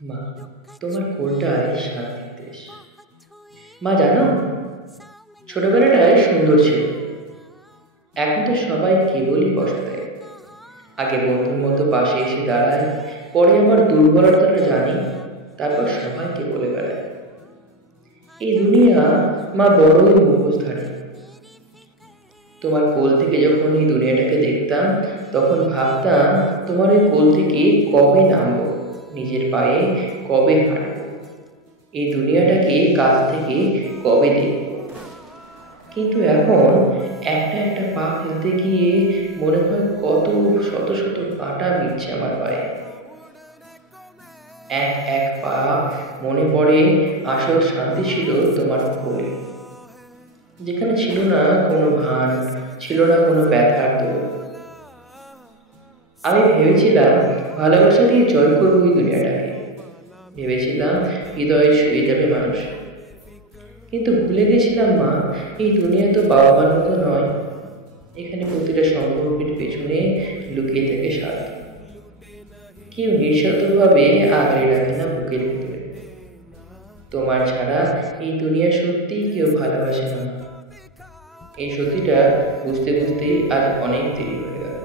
মা, তোমার কোলটায় শান্তির দেশ। মা জানো, ছোটবেলাটায় সুন্দর ছিল। এখন তো সবাই কেবলই কষ্ট দেয়। আগে বন্ধুর মতো পাশে এসে দাঁড়ায়, পরে আমার দুর্বলতাটা জানি, তারপর সবাইকে বলে বেড়ায়। এই দুনিয়া মা বড়ই মুখোশধারী। তোমার কোল থেকে যখন এই দুনিয়াটাকে দেখতাম, তখন ভাবতাম তোমার ওই কোল থেকে কবে নামবো, নিজের পায়ে কবে হাঁটবো, এই দুনিয়াটাকে কাছ থেকে কবে দেখব। কিন্তু এখন একটা একটা পা ফেলতে গিয়ে মনে হয় কত শত শত কাঁটা বিঁধছে আমার পায়ে। এক এক পা মনে পড়ে আসল শান্তি ছিল তোমার কোলে, যেখানে ছিল না কোনো ভান, ছিল না কোনো ব্যথার দোল। আমি ভেবেছিলাম ভালোবাসা দিয়ে জয় করবো এই দুনিয়াটাকে, ভেবেছিলাম হৃদয়ে শুয়ে যাবে মানুষ। কিন্তু ভুলে গেছিলাম মা, এই দুনিয়া তো বাবা মার মতো নয়। এখানে প্রতিটা সম্পর্কের পেছনে লুকিয়ে থাকে স্বার্থ। কেউ নিঃস্বার্থভাবে আগলে রাখে না বুকের ভিতরে। তোমার ছাড়া এই দুনিয়া সত্যিই কেউ ভালোবাসে না। এই সত্যিটা বুঝতে বুঝতেই আজ অনেক দেরি হয়ে গেল।